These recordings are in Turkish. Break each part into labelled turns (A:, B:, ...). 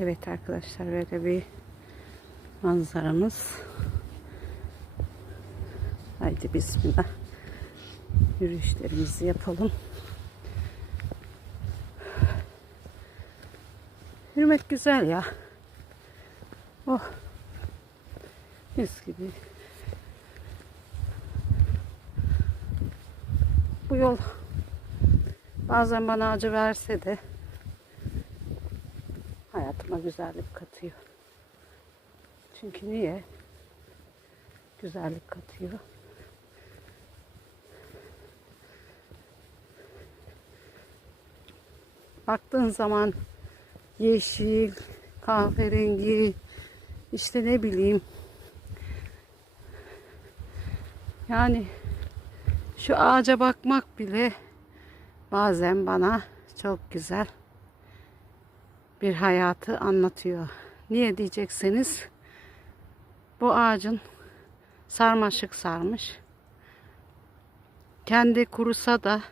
A: Evet arkadaşlar böyle bir manzaramız. Haydi bismillah. Yürüyüşlerimizi yapalım. Yürümek güzel ya. Oh. Mis gibi. Bu yol bazen bana acı verse de hayatıma güzellik katıyor. Çünkü niye? Güzellik katıyor. Baktığın zaman yeşil, kahverengi, işte ne bileyim. Yani şu ağaca bakmak bile bazen bana çok güzel bir hayatı anlatıyor. Niye diyecekseniz bu ağacın sarmaşık sarmış. Kendi kurusa da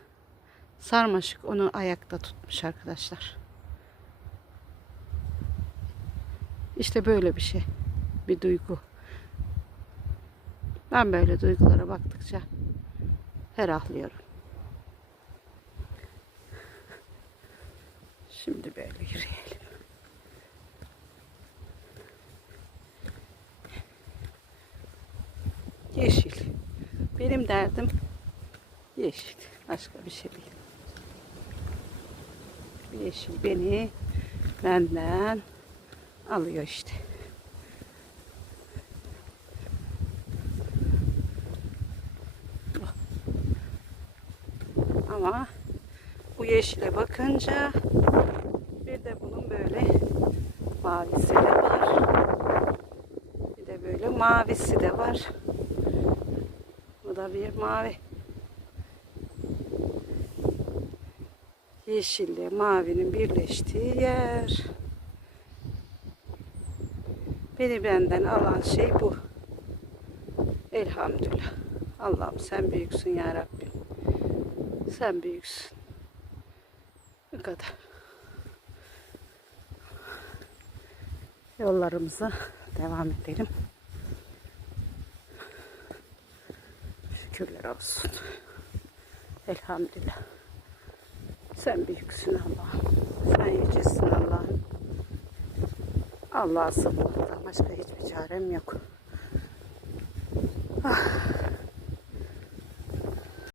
A: sarmaşık onu ayakta tutmuş arkadaşlar. İşte böyle bir şey. Bir duygu. Ben böyle duygulara baktıkça ferahlıyorum. Şimdi böyle yürüyelim. Yeşil. Benim derdim yeşil. Başka bir şey değil. Yeşil beni benden alıyor işte. Ama bu yeşile bakınca bir de bunun böyle mavisi de var. Bir de böyle mavisi de var. Bu da bir mavi. Yeşille mavinin birleştiği yer. Beni benden alan şey bu. Elhamdülillah. Allah'ım sen büyüksün ya Rabbim. Sen büyüksün. Bu kadar. Yollarımıza devam edelim. Şükürler olsun. Elhamdülillah. Sen büyüksün Allah'ım. Sen yücesin Allah'ım. Allah'a sığınmaktan başka hiçbir çarem yok. Ah.